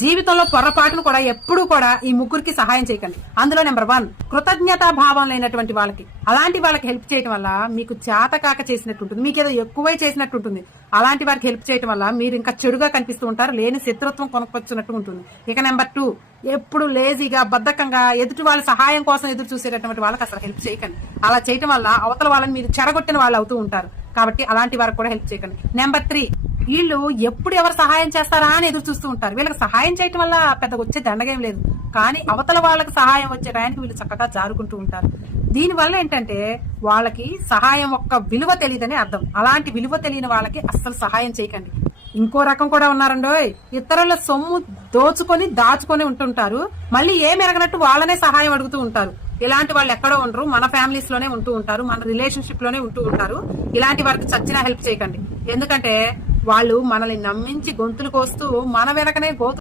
జీవితంలో పొరపాటును కూడా ఎప్పుడూ కూడా ఈ ముగ్గురికి సహాయం చేయకండి. అందులో నెంబర్ 1, కృతజ్ఞతా భావం లేనటువంటి వాళ్ళకి, అలాంటి వాళ్ళకి హెల్ప్ చేయడం వల్ల మీకు చేతకాక చేసినట్టు ఉంటుంది, మీకు ఏదో ఎక్కువై చేసినట్టు ఉంటుంది. అలాంటి వారికి హెల్ప్ చేయడం వల్ల మీరు ఇంకా చెడుగా కనిపిస్తూ ఉంటారు, లేని శత్రుత్వం కొనుక్కొచ్చినట్టు ఉంటుంది. ఇక నెంబర్ 2, ఎప్పుడు లేజీగా బద్ధకంగా ఎదుటి వాళ్ళ సహాయం కోసం ఎదురు చూసేటటువంటి వాళ్ళకి అసలు హెల్ప్ చేయకండి. అలా చేయటం వల్ల అవతల వాళ్ళని మీరు చెడగొట్టిన వాళ్ళు అవుతూ ఉంటారు. కాబట్టి అలాంటి వారికి కూడా హెల్ప్ చేయకండి. నెంబర్ 3, వీళ్ళు ఎప్పుడు ఎవరు సహాయం చేస్తారా అని ఎదురు చూస్తూ ఉంటారు. వీళ్ళకి సహాయం చేయటం వల్ల పెద్దగా వచ్చే దండగేం లేదు, కానీ అవతల వాళ్ళకి సహాయం వచ్చే టైంకి వీళ్ళు చక్కగా జారుకుంటూ ఉంటారు. దీనివల్ల ఏంటంటే వాళ్ళకి సహాయం యొక్క విలువ తెలియదని అర్థం. అలాంటి విలువ తెలియని వాళ్ళకి అస్సలు సహాయం చేయకండి. ఇంకో రకం కూడా ఉన్నారండోయ్, ఇతరుల సొమ్ము దోచుకొని దాచుకొని ఉంటుంటారు, మళ్ళీ ఏమెరగనట్టు వాళ్ళనే సహాయం అడుగుతూ ఉంటారు. ఇలాంటి వాళ్ళు ఎక్కడో ఉండరు, మన ఫ్యామిలీస్ లోనే ఉంటూ ఉంటారు, మన రిలేషన్షిప్ లోనే ఉంటూ ఉంటారు. ఇలాంటి వారికి చచ్చినా హెల్ప్ చేయకండి. ఎందుకంటే వాళ్ళు మనల్ని నమ్మించి గొంతులు కోస్తూ మన వెనకనే గోతు